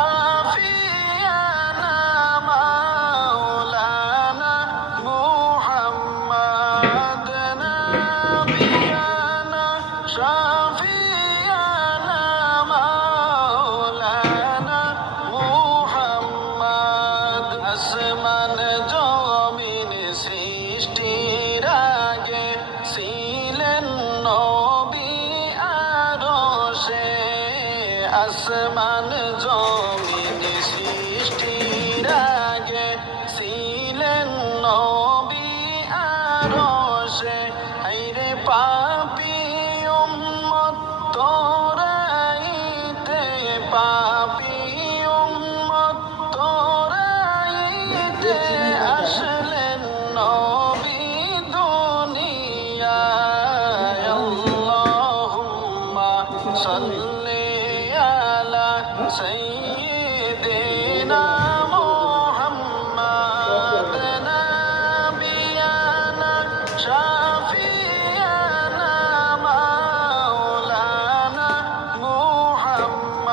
আফিয়ানা মাওলানা মুহাম্মদ নবিয়ানা শাফিয়ানা মাওলানা মুহাম্মদ আসমান জমিন সৃষ্টির আগে ছিলেন নবী আরশে আসমান জমিন সৃষ্টির আগে ছিলেন নবী আরশে হায়রে পাপী উম্মত তোরাইতে পাপী উম্মত তোরাইতে আসলেন নবী দুনিয়ায় আল্লাহুম্মা সাল্লি আলা সাইয়্যিদিনা মুহাম্মাদ নাবিয়ানা শাফিয়ানা মাওলানা মুহাম্মদ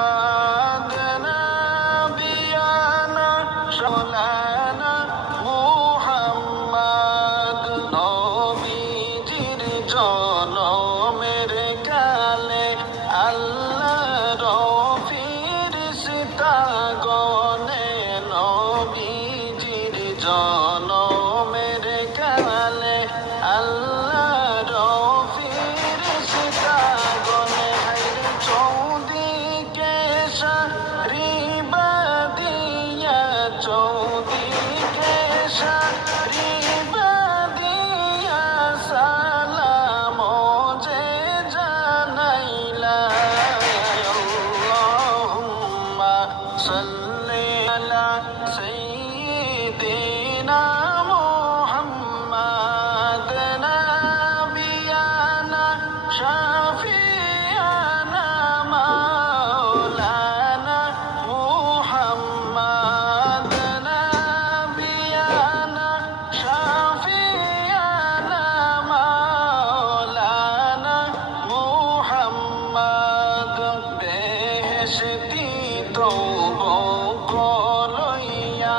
নাবিয়ানা শাওলানা মুহাম্মদ নবীজির জনমের কালে আল্লাহর ফেরেশতাগণে নবীজির জনমের কালে আল্লাহর ফেরেশতাগণে হায়রে চৌদিকে সারিবাদিয়া চৌদিকে সারিবাদিয়া সালাম যে জানাইলা আল্লাহুম্মা সাল্লি আলা সাইয়্যিদিনা মুহাম্মাদ নাবিয়ানা শাফিয়ানা মাওলানা মুহাম্মাদ নাবিয়ানা শাফিয়ানা মাওলানা মুহাম্মাদ বেহেশতি তওবা লইয়া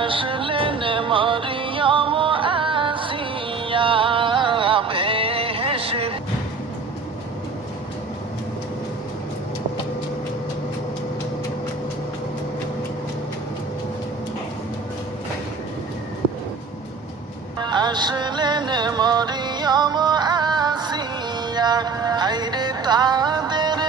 আসলেন মরিয়ম আসিয়া বেহেশত আসলেন মরিয়ম আসিয়া হায়রে তাদের